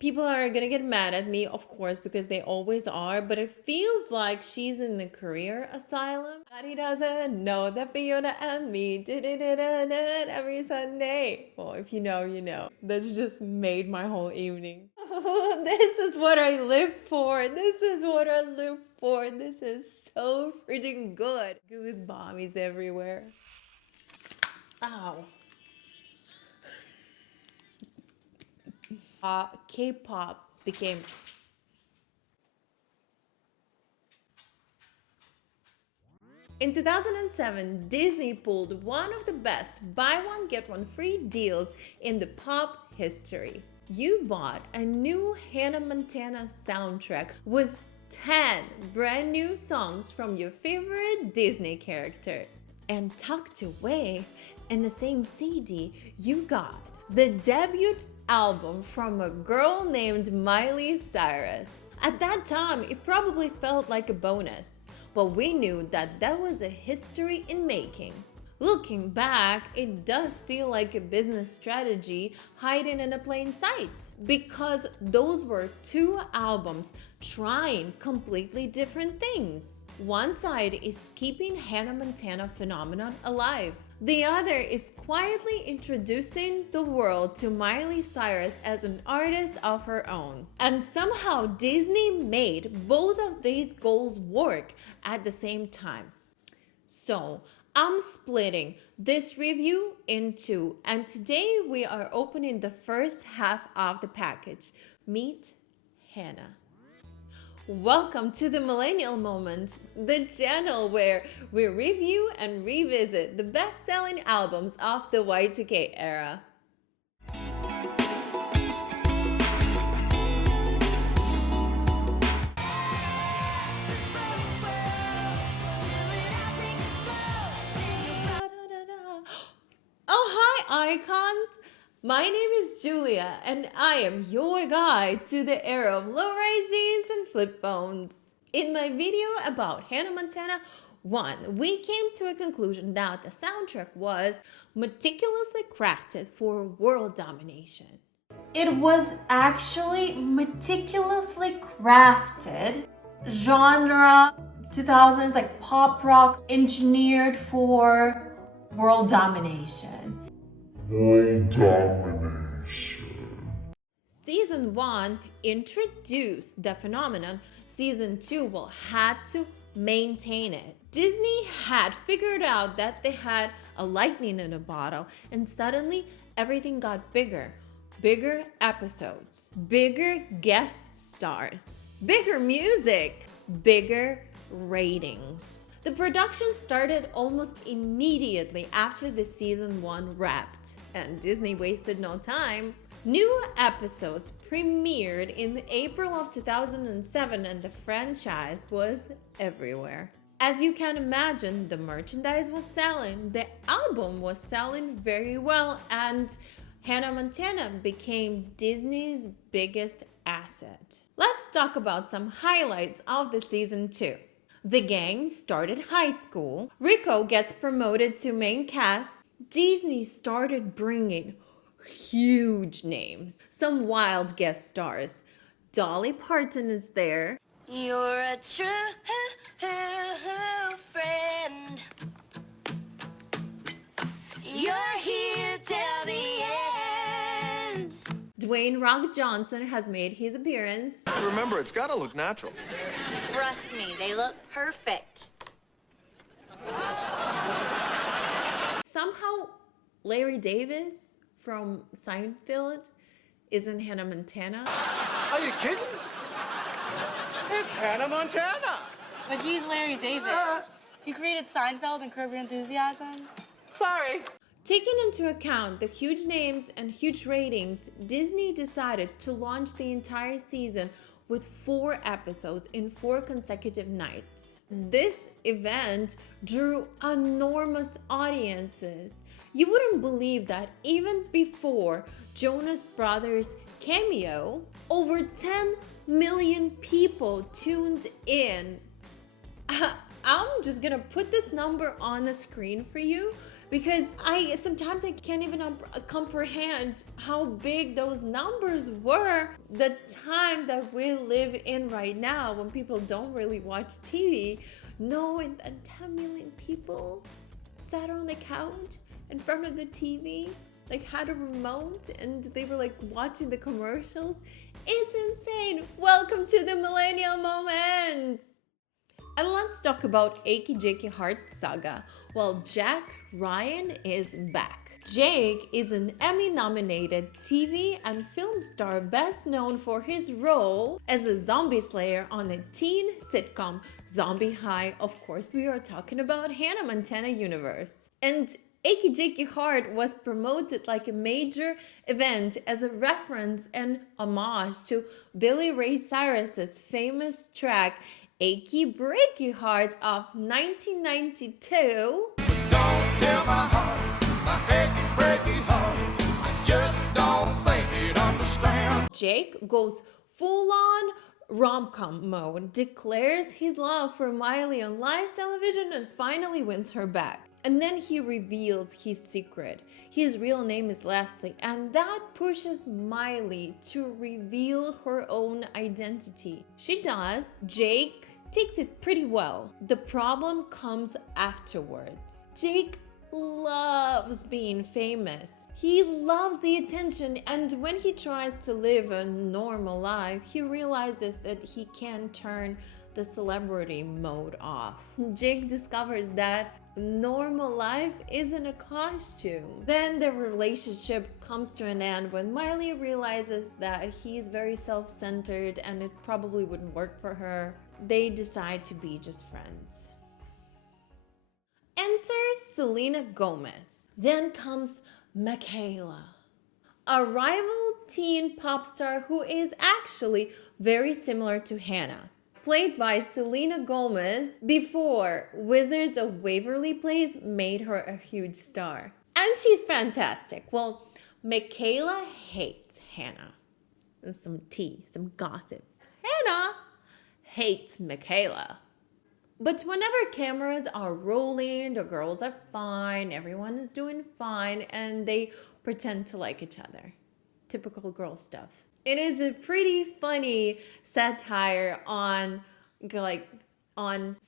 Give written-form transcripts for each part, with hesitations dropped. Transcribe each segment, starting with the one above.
People are gonna get mad at me, of course, because they always are, but it feels like she's in the career asylum. He doesn't know that Fiona and me did it every Sunday. Well, if you know, you know. That's just made my whole evening. This is what I live for. This is what I live for. This is so freaking good. Goosebumps everywhere. Ow. K-pop became in 2007, Disney pulled one of the best buy one get one free deals in the pop history. You bought a new Hannah Montana soundtrack with 10 brand new songs from your favorite Disney character. And tucked away in the same CD, you got the debut album from a girl named Miley Cyrus. At that time, it probably felt like a bonus, but we knew that that was a history in making. Looking back, it does feel like a business strategy hiding in a plain sight, because those were two albums trying completely different things. One side is keeping Hannah Montana phenomenon alive. The other is quietly introducing the world to Miley Cyrus as an artist of her own. And somehow Disney made both of these goals work at the same time. So I'm splitting this review in two, and today we are opening the first half of the package. Meet Hannah. Welcome to the Millennial Moment, the channel where we review and revisit the best-selling albums of the Y2K era. Oh, hi, icons! My name is Julia, and I am your guide to the era of low-rise jeans and flip phones. In my video about Hannah Montana 1, we came to a conclusion that the soundtrack was meticulously crafted for world domination. It was actually meticulously crafted, genre 2000s like pop rock, engineered for world domination. World domination. Season 1 introduced the phenomenon. Season 2 had to maintain it. Disney had figured out that they had a lightning in a bottle, and suddenly everything got bigger. Bigger episodes, bigger guest stars, bigger music, bigger ratings. The production started almost immediately after the season 1 wrapped, and Disney wasted no time. New episodes premiered in April of 2007, and the franchise was everywhere. As you can imagine, the merchandise was selling, the album was selling very well, and Hannah Montana became Disney's biggest asset. Let's talk about some highlights of the season 2. The gang started high school. Rico gets promoted to main cast. Disney started bringing huge names, some wild guest stars. Dolly Parton is there. You're a true friend. You're here till the end. Dwayne Rock Johnson has made his appearance. Remember, it's gotta look natural. Trust me, they look perfect. Somehow, Larry Davis from Seinfeld is in Hannah Montana. Are you kidding? It's Hannah Montana. But he's Larry David. He created Seinfeld and Curb Your Enthusiasm. Sorry. Taking into account the huge names and huge ratings, Disney decided to launch the entire season with 4 episodes in 4 consecutive nights. This event drew enormous audiences. You wouldn't believe that even before Jonas Brothers' cameo, over 10 million people tuned in. I'm just gonna put this number on the screen for you because I sometimes I can't even comprehend how big those numbers were the time that we live in right now, when people don't really watch TV. No, and 10 million people sat on the couch in front of the TV, like had a remote, and they were like watching the commercials. It's insane. Welcome to the millennial moment. And let's talk about Achy Jakey Heart saga. Well, Jack Ryan is back. Jake is an Emmy-nominated TV and film star best known for his role as a zombie slayer on the teen sitcom Zombie High. Of course, we are talking about Hannah Montana universe. And Achy Jakey Heart was promoted like a major event as a reference and homage to Billy Ray Cyrus's famous track Achy Breaky Heart of 1992. Don't tell my heart, my achy breaky heart, I just don't think it understands. Jake goes full-on rom-com mode, declares his love for Miley on live television, and finally wins her back. And then he reveals his secret. His real name is Leslie, and that pushes Miley to reveal her own identity. She does. Jake takes it pretty well. The problem comes afterwards. Jake loves being famous. He loves the attention, and when he tries to live a normal life, he realizes that he can turn the celebrity mode off. Jake discovers that normal life isn't a costume. Then the relationship comes to an end when Miley realizes that he's very self-centered and it probably wouldn't work for her. They decide to be just friends. Enter Selena Gomez. Then comes Michaela, a rival teen pop star who is actually very similar to Hannah, played by Selena Gomez before Wizards of Waverly Place made her a huge star. And she's fantastic. Well, Michaela hates Hannah. And some tea, some gossip. Hannah hates Michaela. But whenever cameras are rolling, the girls are fine, everyone is doing fine, and they pretend to like each other. Typical girl stuff. It is a pretty funny satire on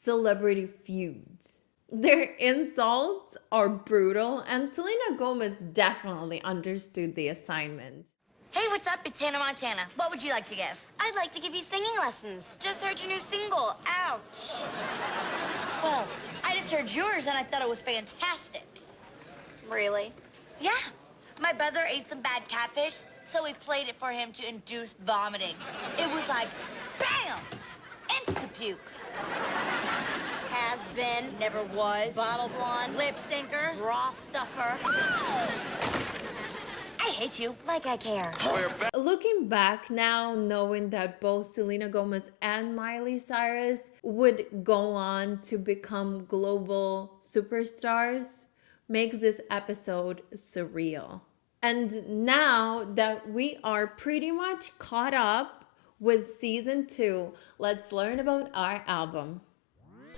celebrity feuds. Their insults are brutal, and Selena Gomez definitely understood the assignment. Hey, what's up? It's Hannah Montana. What would you like to give? I'd like to give you singing lessons. Just heard your new single. Ouch. Well, I just heard yours and I thought it was fantastic. Really? Yeah. My brother ate some bad catfish, so we played it for him to induce vomiting. It was like, bam! Insta-puke. Has been. Never was. Bottle blonde. Lip syncer. Raw stuffer. I hate you like I care. Looking back now, knowing that both Selena Gomez and Miley Cyrus would go on to become global superstars makes this episode surreal. And now that we are pretty much caught up with season 2, let's learn about our album.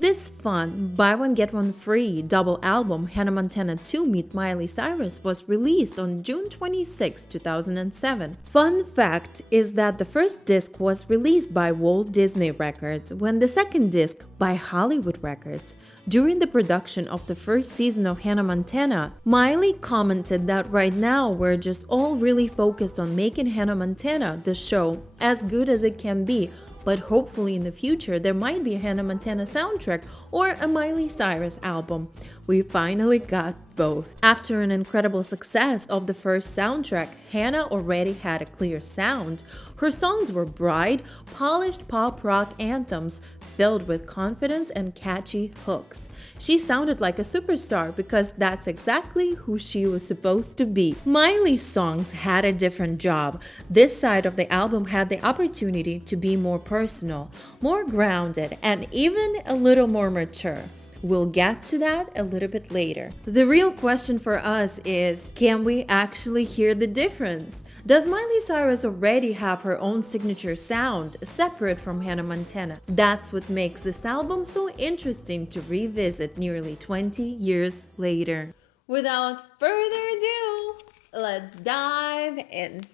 This fun buy one get one free double album Hannah Montana 2 Meet Miley Cyrus was released on June 26, 2007. Fun fact is that the first disc was released by Walt Disney Records, when the second disc by Hollywood Records. During the production of the first season of Hannah Montana, Miley commented that right now we're just all really focused on making Hannah Montana, the show, as good as it can be. But hopefully in the future there might be a Hannah Montana soundtrack or a Miley Cyrus album. We finally got both. After an incredible success of the first soundtrack, Hannah already had a clear sound. Her songs were bright, polished pop rock anthems filled with confidence and catchy hooks. She sounded like a superstar because that's exactly who she was supposed to be. Miley's songs had a different job. This side of the album had the opportunity to be more personal, more grounded, and even a little more mature. We'll get to that a little bit later. The real question for us is, can we actually hear the difference? Does Miley Cyrus already have her own signature sound, separate from Hannah Montana? That's what makes this album so interesting to revisit nearly 20 years later. Without further ado, let's dive in.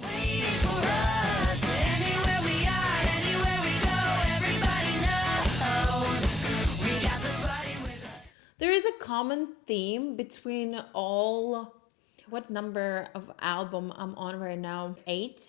Waiting for us. Anywhere we are, anywhere we go, everybody knows we got the party with us. There is a common theme between all. What number of album I'm on right now? 8?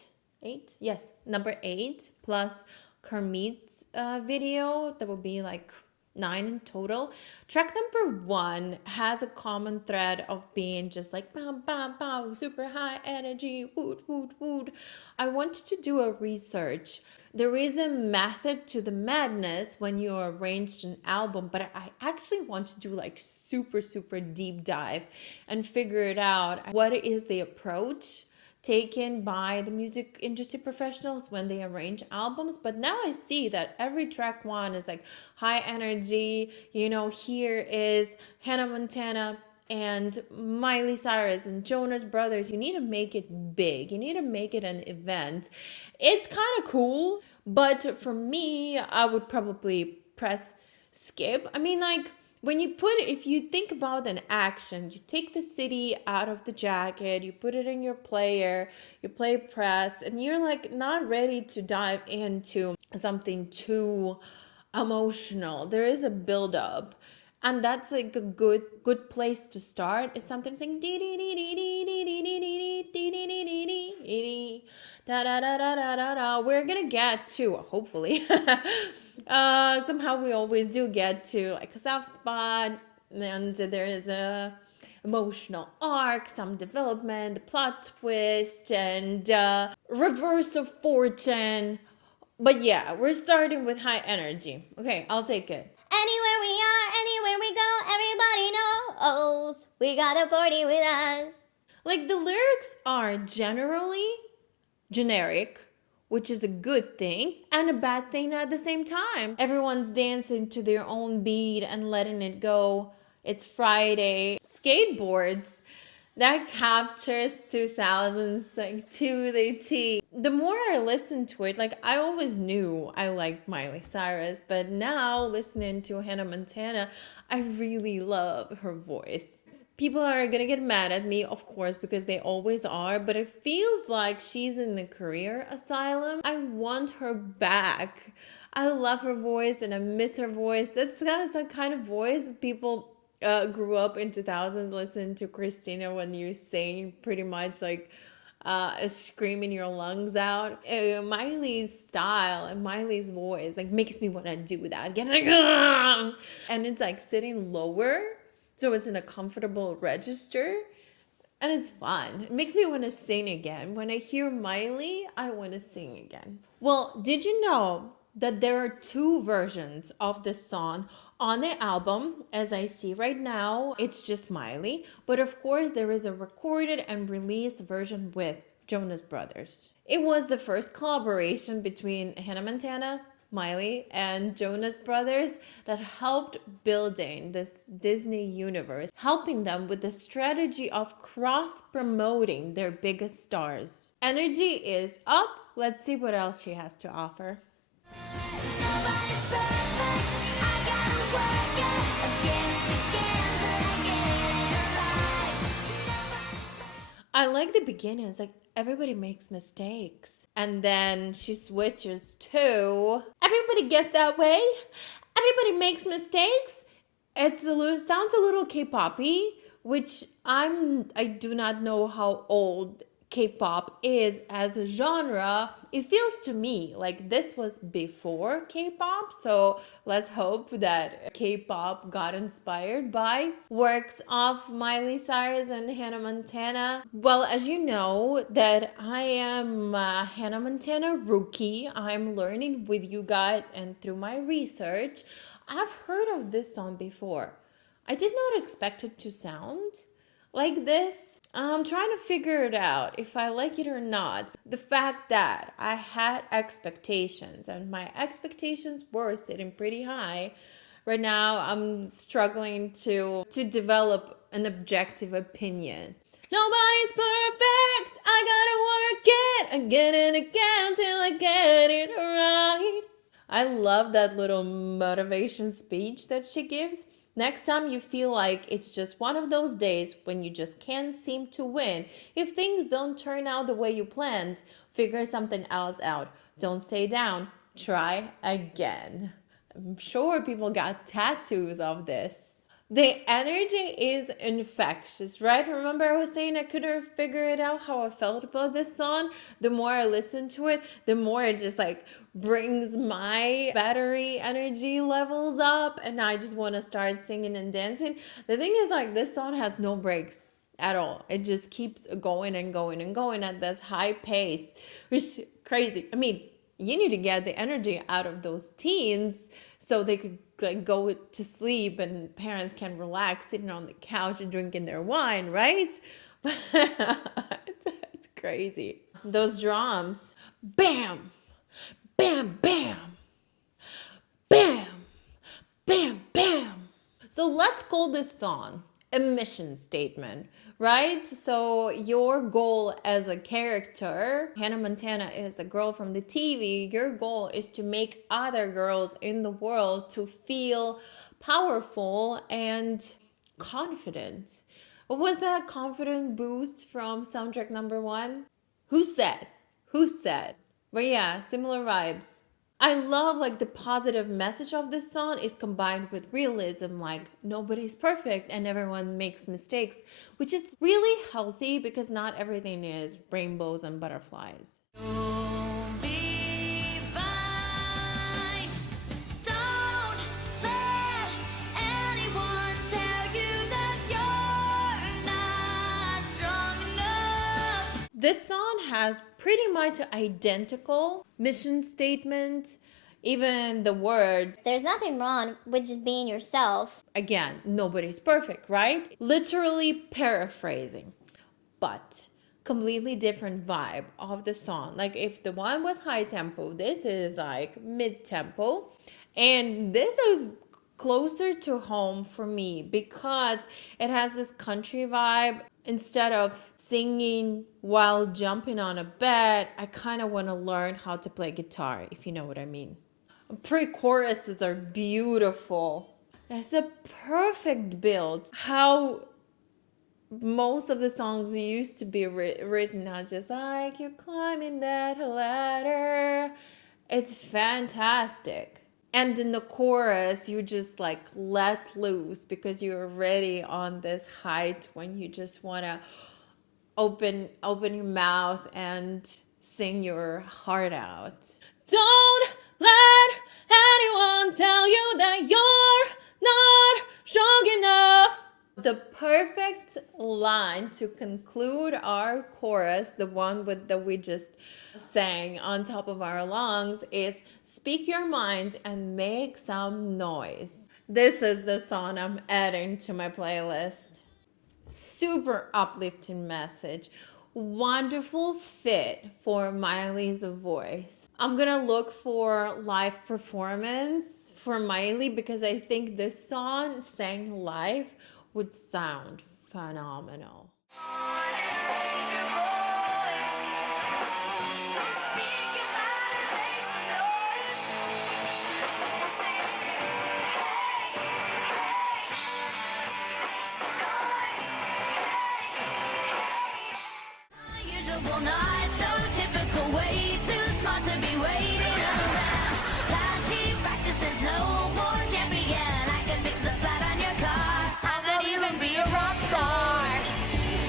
Yes, number 8 plus Kermit's video. That would be like 9 in total. Track number 1 has a common thread of being just like bam bam bam, super high energy, woot woot woot. I wanted to do a research. There is a method to the madness when you arranged an album, but I actually want to do like super deep dive and figure it out. What is the approach taken by the music industry professionals when they arrange albums? But now I see that every track 1 is like high energy. You know, here is Hannah Montana and Miley Cyrus and Jonas Brothers. You need to make it big. You need to make it an event. It's kind of cool, but for me, I would probably press skip. I mean, like, if you think about an action, you take the CD out of the jacket, you put it in your player, you play press, and you're like not ready to dive into something too emotional. There is a build-up. And that's like a good place to start. Is something saying da da da da da da da. We're gonna get to, hopefully. Somehow we always do get to like a soft spot, and there is a emotional arc, some development, the plot twist, and reverse of fortune. But yeah, we're starting with high energy. Okay, I'll take it. Anywhere we are, anywhere we go, everybody knows we got a party with us. Like, the lyrics are generally generic, which is a good thing and a bad thing at the same time. Everyone's dancing to their own beat and letting it go. It's Friday. Skateboards. That captures 2000s like to the T. The more I listen to it, like, I always knew I liked Miley Cyrus, but now listening to Hannah Montana, I really love her voice. People are gonna get mad at me, of course, because they always are, but it feels like she's in the career asylum. I want her back. I love her voice and I miss her voice. That's the kind of voice people grew up in 2000s listening to Christina when you sing pretty much like screaming your lungs out. Miley's style and Miley's voice like makes me want to do that. Get like, ah! And it's like sitting lower, so it's in a comfortable register, and it's fun. It makes me want to sing again. When I hear Miley, I want to sing again. Well, did you know that there are 2 versions of this song on the album? As I see right now, it's just Miley. But of course, there is a recorded and released version with Jonas Brothers. It was the first collaboration between Hannah Montana, Miley, and Jonas Brothers that helped building this Disney universe, helping them with the strategy of cross-promoting their biggest stars. Energy is up. Let's see what else she has to offer. Nobody's perfect. I gotta work it again and again till I get it right. I like the beginning. It's like everybody makes mistakes. And then she switches to everybody gets that way. Everybody makes mistakes. Sounds a little K-poppy, which I do not know how old K-pop is as a genre. It feels to me like this was before K-pop, so let's hope that K-pop got inspired by works of Miley Cyrus and Hannah Montana. Well, as you know, that I am a Hannah Montana rookie. I'm learning with you guys, and through my research, I've heard of this song before. I did not expect it to sound like this. I'm trying to figure it out if I like it or not. The fact that I had expectations and my expectations were sitting pretty high. Right now, I'm struggling to develop an objective opinion. Nobody's perfect. I gotta work it again and again till I get it right. I love that little motivation speech that she gives. Next time you feel like it's just one of those days when you just can't seem to win, if things don't turn out the way you planned, figure something else out. Don't stay down. Try again. I'm sure people got tattoos of this. The energy is infectious, right? Remember I was saying I couldn't figure it out how I felt about this song? The more I listen to it, the more it just like brings my battery energy levels up and I just want to start singing and dancing. The thing is like this song has no breaks at all. It just keeps going and going and going at this high pace, which is crazy. I mean, you need to get the energy out of those teens so they could like go to sleep and parents can relax sitting on the couch and drinking their wine, right? It's crazy. Those drums, bam, bam, bam, bam, bam, bam. So let's call this song a mission statement, right? So your goal as a character, Hannah Montana is a girl from the TV. Your goal is to make other girls in the world to feel powerful and confident. What was that confident boost from soundtrack number 1? Who said? Who said? But yeah, similar vibes. I love like the positive message of this song is combined with realism, like nobody's perfect and everyone makes mistakes, which is really healthy because not everything is rainbows and butterflies. You'll be fine. Don't let anyone tell you that you're not strong enough. This song has pretty much identical mission statement, even the words. There's nothing wrong with just being yourself. Again, nobody's perfect, right? Literally paraphrasing, but completely different vibe of the song. Like if the one was high tempo, this is like mid tempo, and this is closer to home for me because it has this country vibe. Instead of singing while jumping on a bed, I kind of want to learn how to play guitar, if you know what I mean. Pre-choruses are beautiful. It's a perfect build. How most of the songs used to be written are just like you're climbing that ladder. It's fantastic. And in the chorus, you just like let loose because you're already on this height when you just want to open your mouth and sing your heart out. Don't let anyone tell you that you're not strong enough. The perfect line to conclude our chorus, the one that we just sang on top of our lungs, is speak your mind and make some noise. This is the song I'm adding to my playlist. Super uplifting message. Wonderful fit for Miley's voice. I'm gonna look for live performance for Miley because I think this song sang live would sound phenomenal. Unusual night, so typical way, too smart to be waiting around. Child, she practices snowboard champion. I can fix the flat on your car. I might even be a rock star.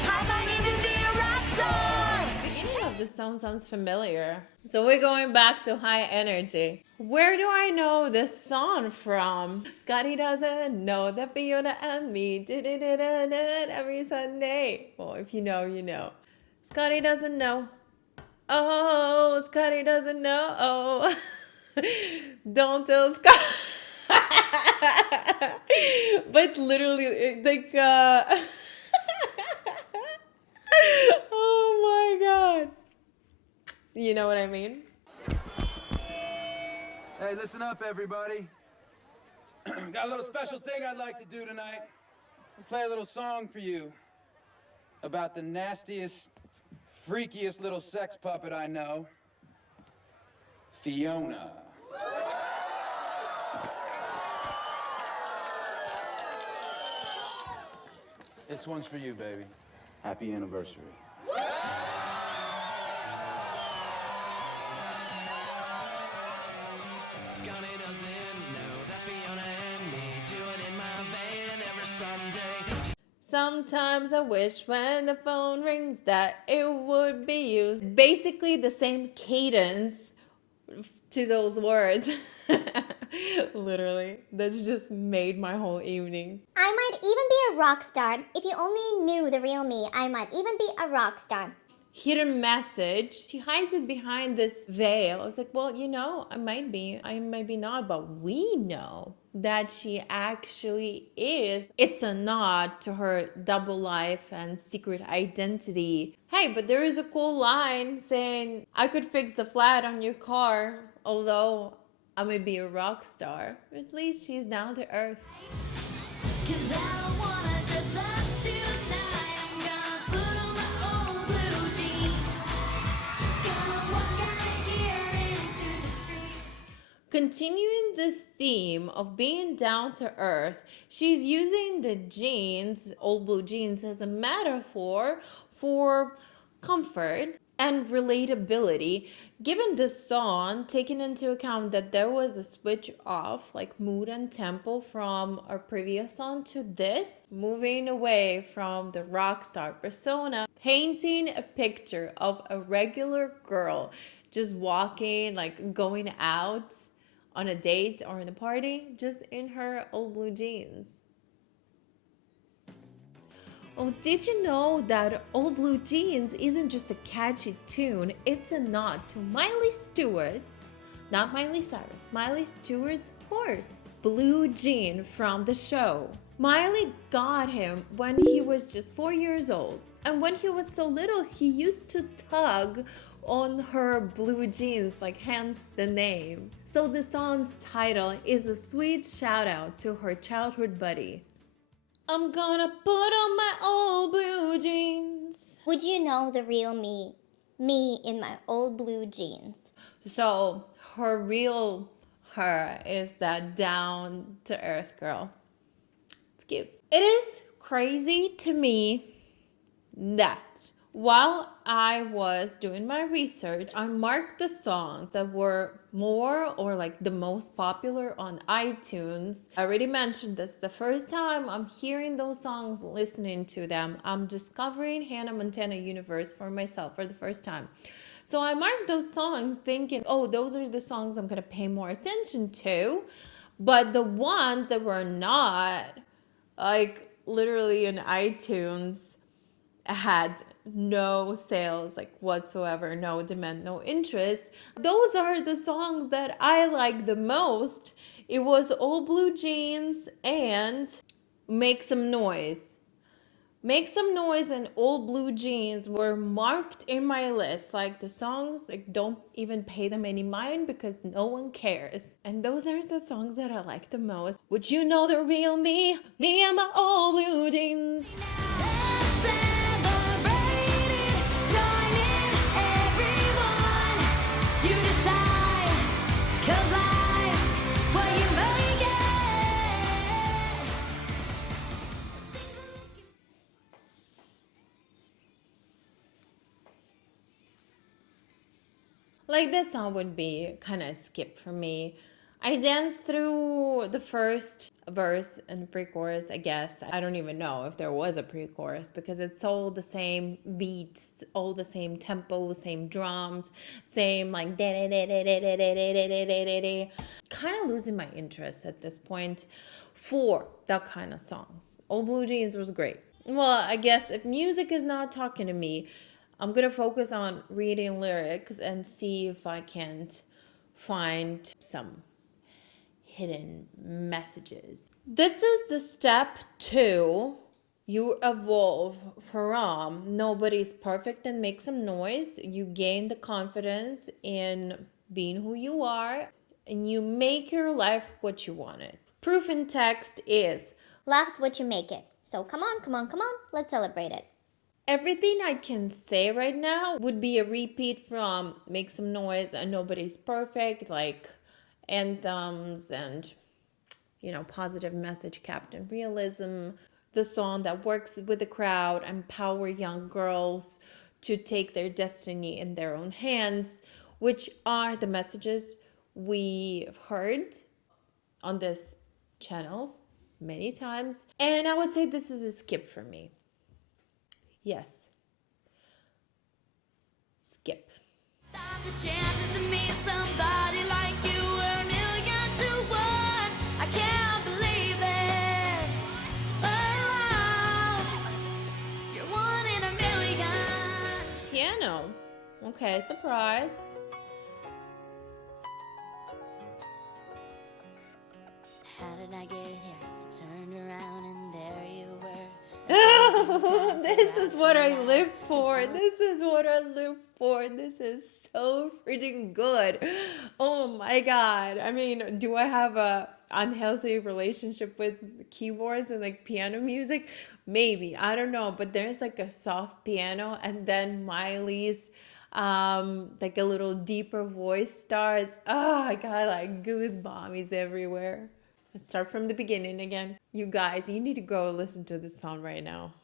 I might even be a rock star. The beginning of the song sounds familiar. So we're going back to high energy. Where do I know this song from? Scotty doesn't know that Fiona and me did it every Sunday. Well, if you know, you know. Scotty doesn't know. Oh, Scotty doesn't know. Oh, don't tell Scott. But literally, like, oh my God. You know what I mean? Hey, listen up, everybody. Got a little special thing I'd like to do tonight. I'll play a little song for you about the nastiest, freakiest little sex puppet I know, Fiona. This one's for you, baby. Happy anniversary. Scotty doesn't know that Fiona and me do it in my van every Sunday. Sometimes I wish when the phone rings that it would be you. Basically the same cadence to those words. Literally. That's just made my whole evening. I might even be a rock star. If you only knew the real me, I might even be a rock star. Hidden message. She hides it behind this veil. I was like, well, you know, I might be not, but we know that she actually is. It's a nod to her double life and secret identity. Hey, but there is a cool line saying, I could fix the flat on your car, although I may be a rock star. At least she's down to earth. 'Cause I don't wanna dress up tonight. I'm gonna put on my old blue jeans. Gonna walk out here into the street. Continuing the theme of being down to earth, she's using the jeans, old blue jeans, as a metaphor for comfort and relatability, given this song, taking into account that there was a switch off, like mood and tempo from our previous song to this, moving away from the rock star persona, painting a picture of a regular girl just walking, like going out on a date or in a party, just in her old blue jeans. Oh, did you know that Old Blue Jeans isn't just a catchy tune, it's a nod to Miley Stewart's, not Miley Cyrus, Miley Stewart's horse, Blue Jean from the show. Miley got him when he was just 4 years old, and when he was so little, he used to tug on her blue jeans, like hence the name. So the song's title is a sweet shout out to her childhood buddy. I'm gonna put on my old blue jeans. Would you know the real me? Me in my old blue jeans. So her real her is that down to earth girl. It's cute. It is crazy to me that while I was doing my research, I marked the songs that were more or like the most popular on iTunes. I already mentioned this. The first time I'm hearing those songs, listening to them, I'm discovering Hannah Montana universe for myself for the first time. So I marked those songs thinking, oh, those are the songs I'm gonna pay more attention to. But the ones that were not, like literally in iTunes, had no sales like whatsoever, no demand, no interest. Those are the songs that I like the most. It was Old Blue Jeans and Make Some Noise. Make Some Noise and Old Blue Jeans were marked in my list. Like the songs, like don't even pay them any mind because no one cares. And those are the songs that I like the most. Would you know the real me? Me and my old blue jeans. Like this song would be kind of skip for me. I danced through the first verse and pre-chorus, I guess. I don't even know if there was a pre-chorus because it's all the same beats, all the same tempo, same drums, same like kind of losing my interest at this point for that kind of songs. Old Blue Jeans was great. Well, I guess if music is not talking to me, I'm gonna focus on reading lyrics and see if I can't find some hidden messages. This is the step 2. You evolve from nobody's perfect and make some noise. You gain the confidence in being who you are and you make your life what you want it. Proof in text is Laugh's what you make it. So come on, come on, come on. Let's celebrate it. everything I can say right now would be a repeat from Make Some Noise and Nobody's Perfect, like anthems and, you know, positive message, Captain Realism. the song that works with the crowd, empower young girls to take their destiny in their own hands, which are the messages we heard on this channel many times. And I would say this is a skip for me. Yes. Skip. The chances to meet somebody like you were a million to one. I can't believe it. Oh, you're one in a million. Piano. Okay, surprise. How did I get here? I turned around and there you were. This is what I live for. This is what I live for. This is so freaking good. Oh my god. I mean, do I have a unhealthy relationship with keyboards and like piano music? Maybe. I don't know, but there's like a soft piano and then Miley's like a little deeper voice starts. Oh, I got like goosebumps everywhere. Let's start from the beginning again. You guys, you need to go listen to this song right now.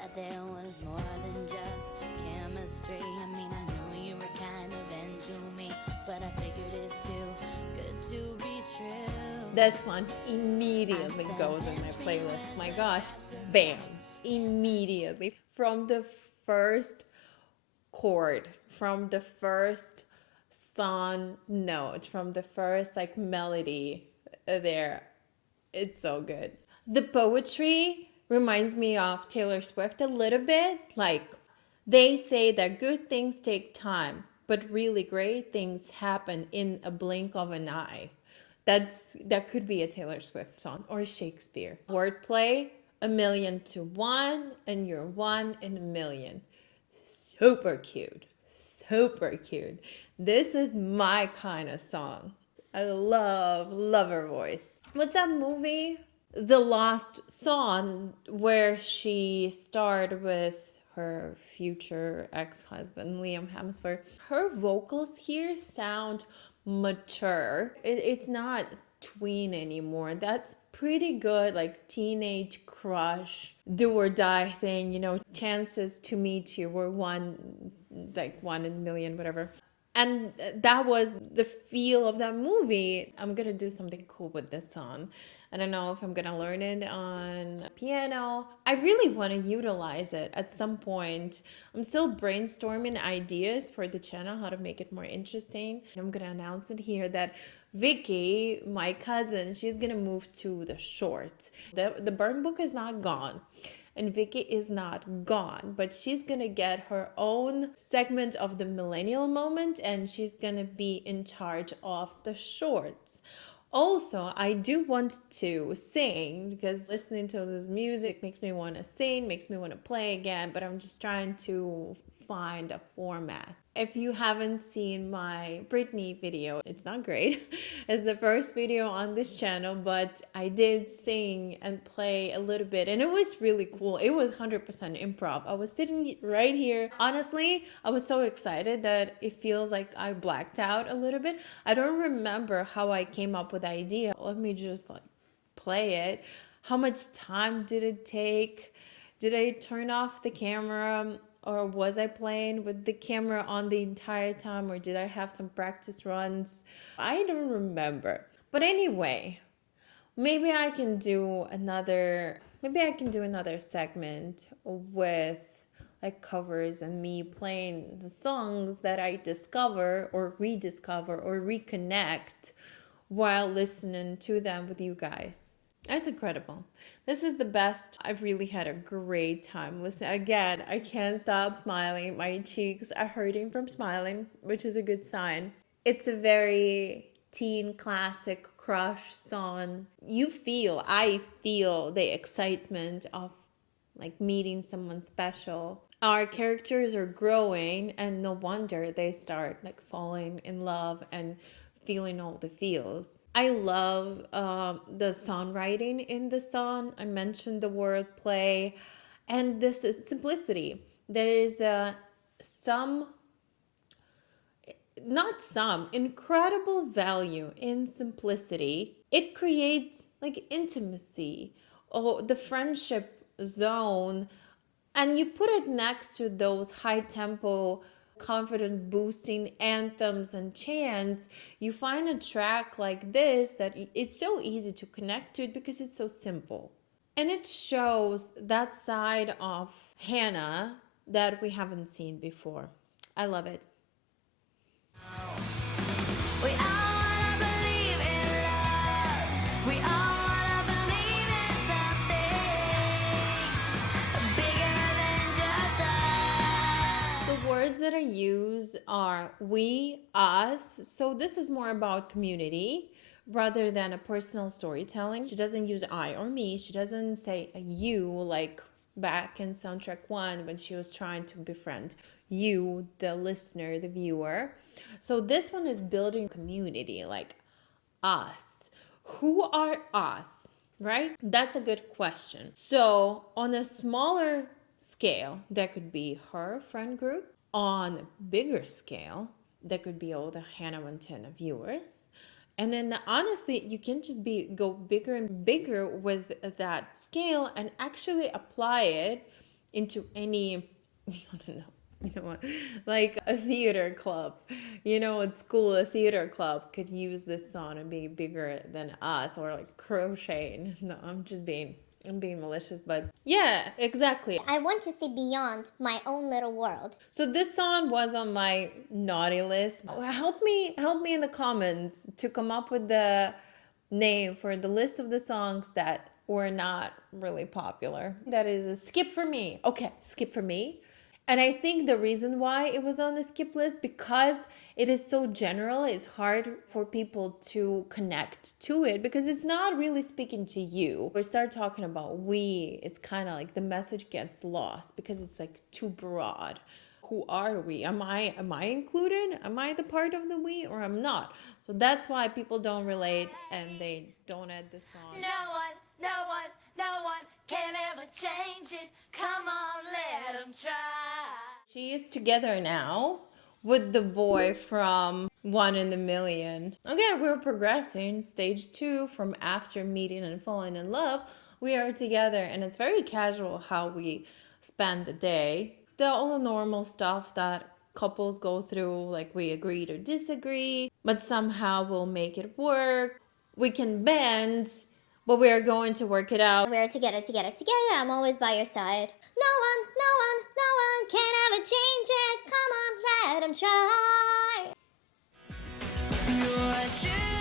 That there was more than just chemistry. I mean, I knew you were kind of into me, but I figured it's too good to be true. This one immediately goes in my playlist. My gosh, bam, immediately. From the first chord, from the first song note, from the first like melody there, it's so good. The poetry reminds me of Taylor Swift a little bit. Like, they say that good things take time, but really great things happen in a blink of an eye. That could be a Taylor Swift song or Shakespeare. Wordplay, 1,000,000 to 1, and you're 1 in a million. Super cute. Super cute. This is my kind of song. I love her voice. What's that movie? The Lost Song, where she starred with her future ex-husband, Liam Hemsworth. Her vocals here sound mature. It's not tween anymore. That's pretty good, like teenage crush, do or die thing, you know, chances to meet you were 1 in a million, whatever. And that was the feel of that movie. I'm gonna do something cool with this song. I don't know if I'm gonna learn it on piano. I really want to utilize it at some point. I'm still brainstorming ideas for the channel, how to make it more interesting. I'm gonna announce it here that Vicky, my cousin, she's gonna move to the short. The burn book is not gone. And Vicky is not gone, but she's gonna get her own segment of the millennial moment and she's gonna be in charge of the shorts. Also, I do want to sing because listening to this music makes me want to sing, makes me want to play again, but I'm just trying to find a format. If you haven't seen my Britney video, it's not great. It's the first video on this channel, but I did sing and play a little bit and it was really cool. It was 100% improv. I was sitting right here. Honestly, I was so excited that it feels like I blacked out a little bit. I don't remember how I came up with the idea. Let me just like play it. How much time did it take? Did I turn off the camera? Or was I playing with the camera on the entire time? Or did I have some practice runs? I don't remember. But anyway, maybe I can do another segment with like covers and me playing the songs that I discover or rediscover or reconnect while listening to them with you guys. That's incredible. This is the best. I've really had a great time listening. Again, I can't stop smiling. My cheeks are hurting from smiling, which is a good sign. It's a very teen classic crush song. I feel the excitement of like meeting someone special. Our characters are growing and no wonder they start like falling in love and feeling all the feels. I love the songwriting in the song. I mentioned the wordplay and this simplicity. There is incredible value in simplicity. It creates like intimacy the friendship zone, and you put it next to those high tempo, confident boosting anthems and chants, you find a track like this that it's so easy to connect to it because it's so simple. And it shows that side of Hannah that we haven't seen before. I love it. We all wanna believe in love. We all wanna believe in something bigger than just us. The words that I use are we, us. So this is more about community rather than a personal storytelling. She doesn't use I or me. She doesn't say you like back in soundtrack 1 when she was trying to befriend you, the listener, the viewer. So this one is building community, like us. Who are us, right? That's a good question. So on a smaller scale, that could be her friend group. On a bigger scale, that could be all the Hannah Montana viewers. And then honestly, you can just go bigger and bigger with that scale and actually apply it into any, I don't know, you know what, like a theater club. You know, at school, a theater club could use this song and be bigger than us, or like crocheting. No, I'm being malicious, but yeah, exactly. I want to see beyond my own little world. So this song was on my naughty list. Help me in the comments to come up with the name for the list of the songs that were not really popular. That is a skip for me. Okay, skip for me. And I think the reason why it was on the skip list, because it is so general, it's hard for people to connect to it because it's not really speaking to you. We start talking about we, it's kind of like the message gets lost because it's like too broad. Who are we? Am I included? Am I the part of the we, or I'm not? So that's why people don't relate and they don't add the song. No one can ever change it. Come on, let them try. She is together now with the boy from 1 in a Million. Okay, we're progressing. Stage 2, from after meeting and falling in love, we are together, and it's very casual how we spend the day. All the normal stuff that couples go through, like we agree to disagree, but somehow we'll make it work. We can bend, but we are going to work it out. We're together. I'm always by your side. No one can ever change it. Come on, let them try. You're a true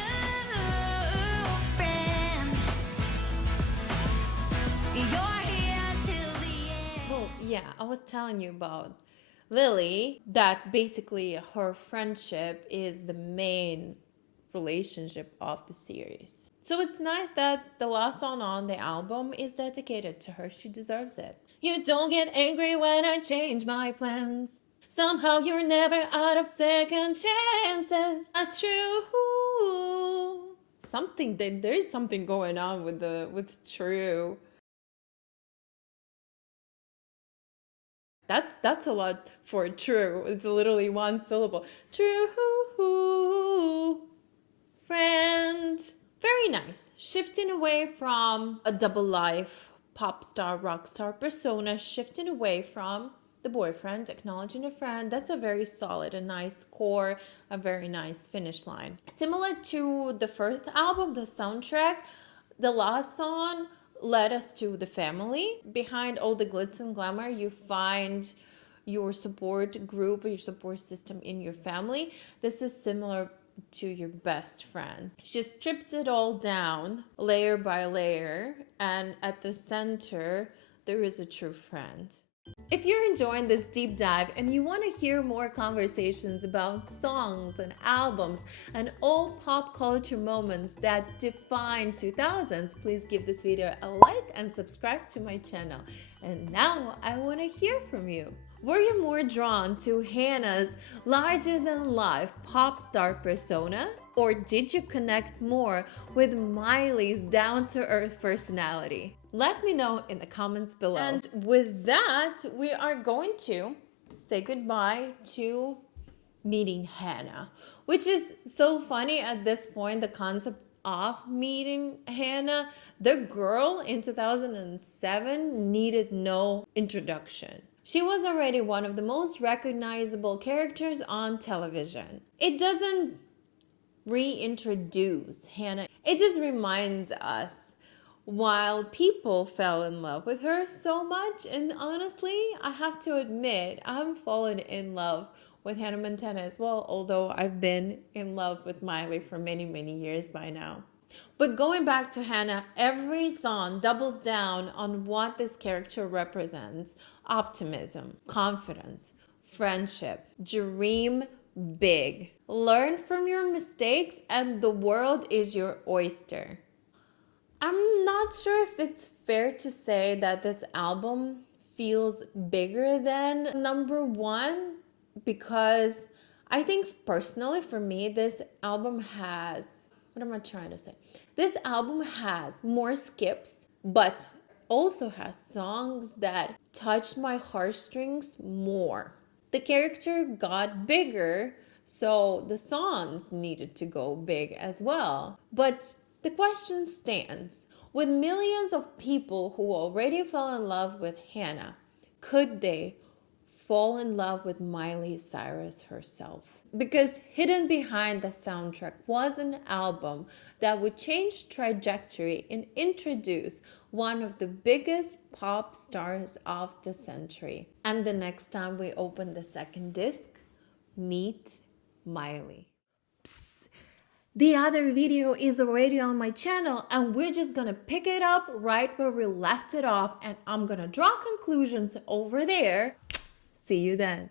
friend. You're here till the end. Well, yeah, I was telling you about Lily, that basically her friendship is the main relationship of the series. So it's nice that the last song on the album is dedicated to her. She deserves it. You don't get angry when I change my plans. Somehow you're never out of second chances. A true something. There is something going on with true. That's a lot for true. It's literally one syllable. True friend. Very nice. Shifting away from a double life pop star, rock star persona, shifting away from the boyfriend, acknowledging a friend. That's a very solid, a nice core, a very nice finish line. Similar to the first album, the soundtrack, the last song led us to the family. Behind all the glitz and glamour, you find your support group, your support system in your family. This is similar to your best friend. She strips it all down layer by layer, and at the center there is a true friend. If you're enjoying this deep dive and you want to hear more conversations about songs and albums and all pop culture moments that define 2000s, please give this video a like and subscribe to my channel. And now I want to hear from you. Were you more drawn to Hannah's larger-than-life pop star persona? Or did you connect more with Miley's down-to-earth personality? Let me know in the comments below. And with that, we are going to say goodbye to meeting Hannah, which is so funny at this point, the concept of meeting Hannah, the girl in 2007 needed no introduction. She was already one of the most recognizable characters on television. It doesn't reintroduce Hannah, it just reminds us while people fell in love with her so much. And honestly, I have to admit, I haven't fallen in love with Hannah Montana as well, although I've been in love with Miley for many, many years by now. But going back to Hannah, every song doubles down on what this character represents: optimism, confidence, friendship, dream big, learn from your mistakes, and the world is your oyster. I'm not sure if it's fair to say that this album feels bigger than number one, because I think personally for me, this album has, what am I trying to say? This album has more skips, but also has songs that touch my heartstrings more. The character got bigger, so the songs needed to go big as well. But the question stands, with millions of people who already fell in love with Hannah, could they fall in love with Miley Cyrus herself? Because hidden behind the soundtrack was an album that would change trajectory and introduce one of the biggest pop stars of the century. And the next time we open the second disc, meet Miley. The other video is already on my channel, and we're just gonna pick it up right where we left it off, and I'm gonna draw conclusions over there. See you then.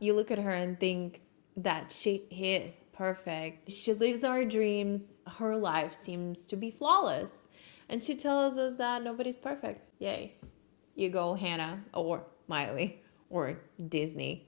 You look at her and think that she is perfect. She lives our dreams. Her life seems to be flawless. And she tells us that nobody's perfect. Yay. You go, Hannah, or Miley, or Disney.